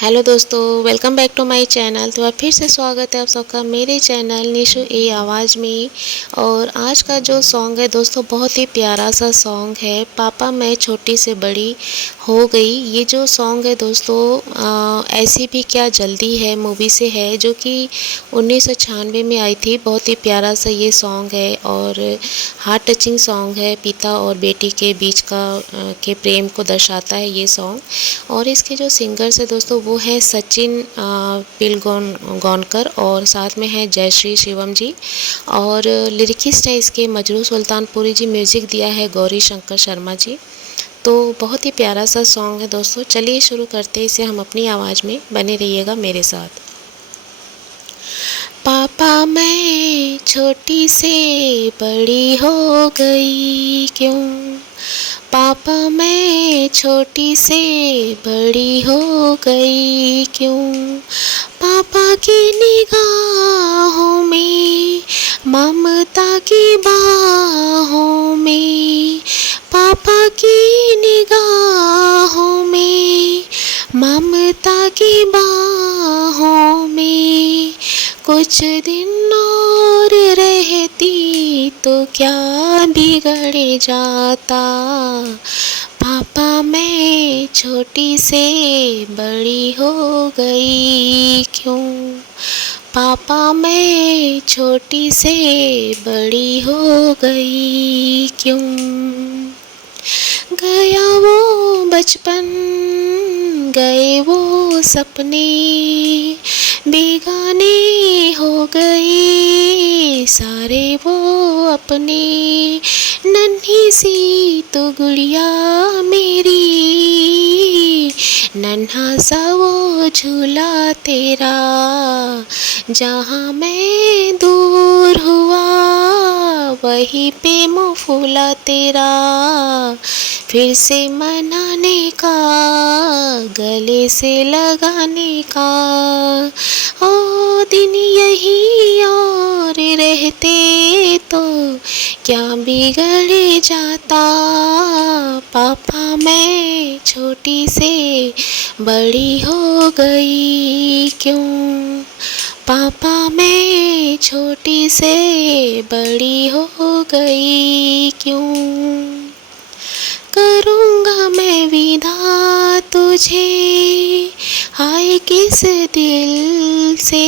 Hello दोस्तों, welcome back to my channel. तो अब फिर से स्वागत है आप सबका मेरे चैनल निशु ए आवाज़ में। और आज का जो सॉन्ग है दोस्तों, बहुत ही प्यारा सा सॉन्ग है, पापा मैं छोटी से बड़ी हो गई। ये जो सॉन्ग है दोस्तों, ऐसी भी क्या जल्दी है मूवी से है, जो कि 1996 में आई थी। बहुत ही प्यारा सा ये सॉन्ग है और हार्ट टचिंग सॉन्ग है। पिता और बेटी के बीच के प्रेम को दर्शाता है ये सॉन्ग। और इसके जो सिंगर्स है दोस्तों, वो है सचिन पिलगोनकर और साथ में है जयश्री शिवम जी। और लिरिकिस्ट है इसके मजरू सुल्तानपुरी जी। म्यूज़िक दिया है गौरी शंकर शर्मा जी। तो बहुत ही प्यारा सा सॉन्ग है दोस्तों। चलिए शुरू करते हैं इसे हम अपनी आवाज़ में। बने रहिएगा मेरे साथ। पापा मैं छोटी से बड़ी हो गई क्यों, पापा मैं छोटी से बड़ी हो गई क्यों, पापा की निगाहों में ममता की बाहों में, पापा की निगाहों में ममता की बाहों में, कुछ दिन और रहती तो क्या बिगड़ जाता, पापा मैं छोटी से बड़ी हो गई क्यों, पापा मैं छोटी से बड़ी हो गई क्यों। गया वो बचपन, गए वो सपने, बेगाने हो गए सारे वो अपने, नन्ही सी तो गुड़िया मेरी, नन्हा सा वो झूला तेरा, जहाँ मैं दूर हुआ वहीं पे मुँह फूला तेरा, फिर से मनाने का गले से लगाने का, ओ दिन यही और रहते तो क्या बिगड़ जाता, पापा मैं छोटी से बड़ी हो गई क्यों, पापा मैं छोटी से बड़ी हो गई क्यों। करूँगा मैं विदा तुझे हाय किस दिल से,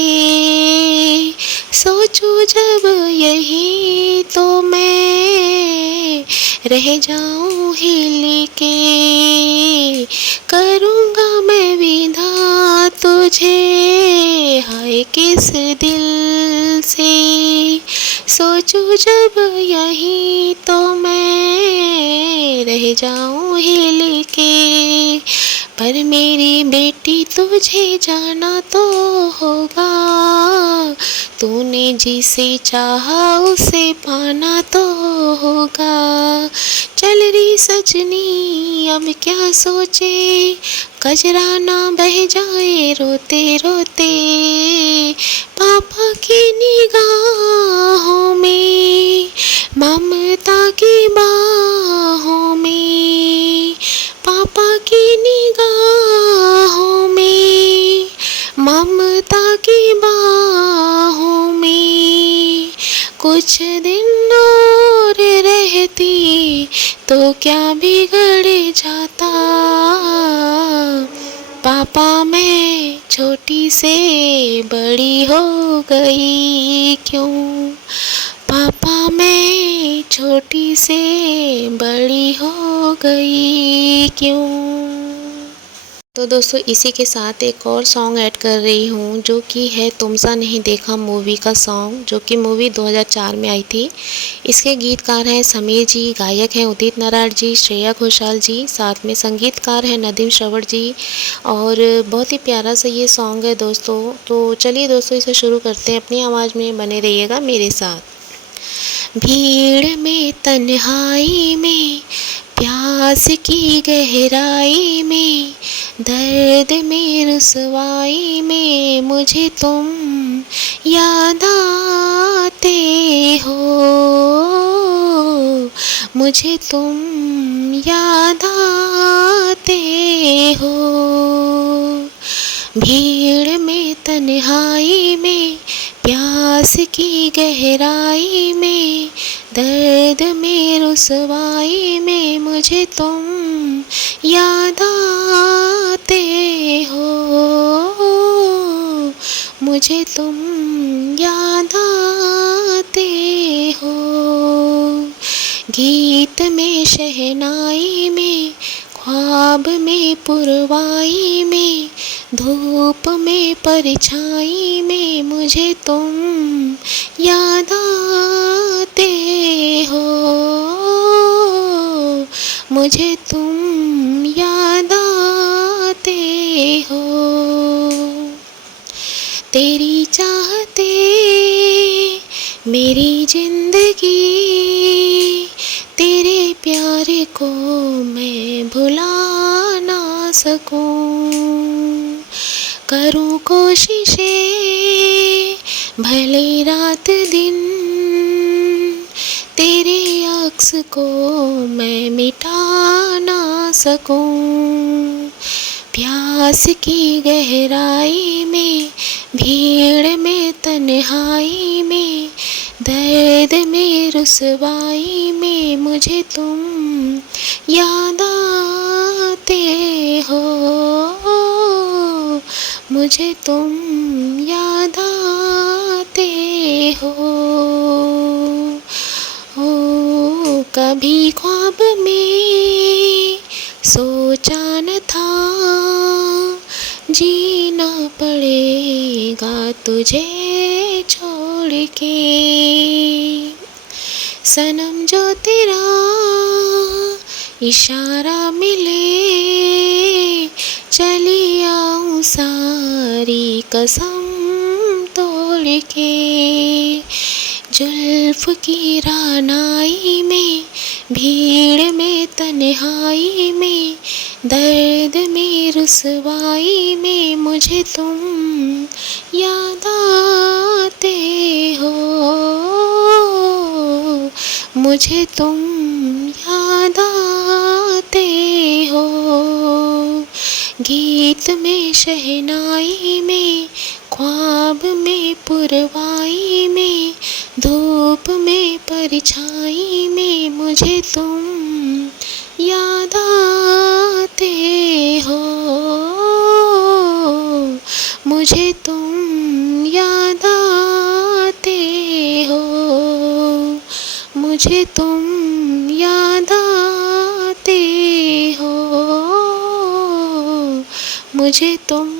सोचूं जब यही तो मैं रह जाऊं हिल के, करूँगा मैं विदा तुझे हाय किस दिल से, सोचूं जब यही तो मैं रह जाऊं हिल के, पर मेरी बेटी तुझे जाना तो होगा, तूने जिसे चाहा उसे पाना तो होगा, चल री सजनी अब क्या सोचे, कजरा ना बह जाए रोते रोते, पापा की निगाहों में ममता की बाहों में, पापा की निगाहों में ममता की बाहों में, कुछ दिन और रहती तो क्या बिगड़ जाता, पापा मैं छोटी से बड़ी हो गई क्यों, पापा मैं छोटी से बड़ी हो गई क्यों। तो दोस्तों इसी के साथ एक और सॉन्ग ऐड कर रही हूँ, जो कि है तुमसा नहीं देखा मूवी का सॉन्ग, जो कि मूवी 2004 में आई थी। इसके गीतकार हैं समीर जी, गायक हैं उदित नारायण जी, श्रेया घोषाल जी, साथ में संगीतकार हैं नदीम श्रवण जी। और बहुत ही प्यारा सा ये सॉन्ग है दोस्तों। तो चलिए दोस्तों इसे शुरू करते हैं अपनी आवाज़ में। बने रहिएगा मेरे साथ। भीड़ में तन्हाई में प्यास की गहराई में, दर्द में रुसवाई में, मुझे तुम याद आते हो, मुझे तुम याद आते हो, भीड़ में तन्हाई में, प्यास की गहराई में, दर्द में रुसवाई में मुझे तुम याद आते हो, मुझे तुम याद आते हो। गीत में शहनाई में, ख्वाब में पुरवाई में, धूप में परछाई में मुझे तुम याद आते हो, मुझे तुम याद आते हो। तेरी चाहते मेरी जिंदगी, तेरे प्यार को मैं भुला ना सकूं। करूं कोशिशें भले रात दिन, तेरे अक्स को मैं मिटा ना सकूं। प्यास की गहराई में, भीड़ में तन्हाई में, दर्द में रुसवाई में मुझे तुम याद आते हो, मुझे तुम याद आते हो। ओ कभी ख्वाब में सोचा न था, जीना पड़ेगा तुझे छोड़ के। सनम जो तेरा इशारा मिले, चली आऊं सारी कसम तोड़ के। जुल्फ की रानाई में, भीड़ में तन्हाई में, दर्द में रुसवाई में मुझे तुम याद आते हो, मुझे तुम याद आते हो। गीत में शहनाई में, ख्वाब में पुरवाई में, धूप में परछाई में मुझे तुम याद आते हो, मुझे तुम याद आते हो, मुझे तुम याद आते हो, मुझे तुम